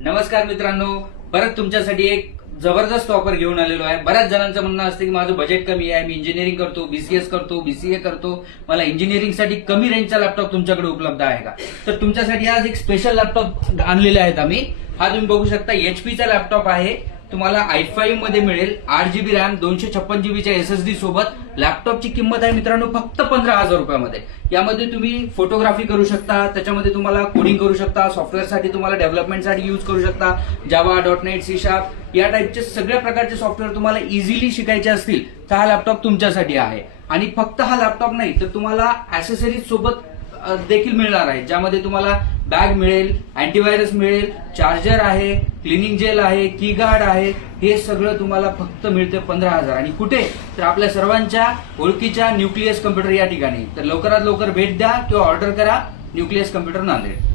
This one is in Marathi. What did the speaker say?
नमस्कार मित्रांनो, परत तुमच्यासाठी एक जबरदस्त ऑफर घेऊन आलेलो आहे. बऱ्याच जणांचं म्हणणं असतं की माझं बजेट कमी आहे, मी इंजिनिअरिंग करतो, बीसीएस करतो, बीसीए करतो, मला इंजिनिअरिंगसाठी कमी रेंजचा लॅपटॉप तुमच्याकडे उपलब्ध आहे का? तर तुमच्यासाठी आज एक स्पेशल लॅपटॉप आणलेले आहेत आम्ही. हा तुम्ही बघू शकता एचपीचा लॅपटॉप आहे. तुम्हाला i5 मध्ये मिळेल, 8GB रॅम, 256GB एसएसडी सोबत. लॅपटॉपची किंमत आहे मित्रांनो फक्त 15,000 रुपयामध्ये. यामध्ये तुम्ही फोटोग्राफी करू शकता, त्याच्यामध्ये तुम्हाला कोडिंग करू शकता, सॉफ्टवेअरसाठी तुम्हाला डेव्हलपमेंटसाठी यूज करू शकता. जावा, .NET, C# या टाईपचे सगळ्या प्रकारचे सॉफ्टवेअर तुम्हाला इझिली शिकायचे असतील तर हा लॅपटॉप तुमच्यासाठी आहे. आणि फक्त हा लॅपटॉप नाही तर तुम्हाला ऍसेसरीज सोबत देखील मिळणार आहे, ज्यामध्ये तुम्हाला बॅग मिळेल, अँटीव्हायरस मिळेल, चार्जर आहे, क्लिनिंग जेल आहे, की गार्ड आहे. हे सगळं तुम्हाला फक्त मिळते 15,000. आणि कुठे? तर आपल्या सर्वांच्या ओळखीच्या न्यूक्लियस कम्प्युटर या ठिकाणी. तर लवकरात लवकर भेट द्या किंवा ऑर्डर करा. Nucleus computer Nanded.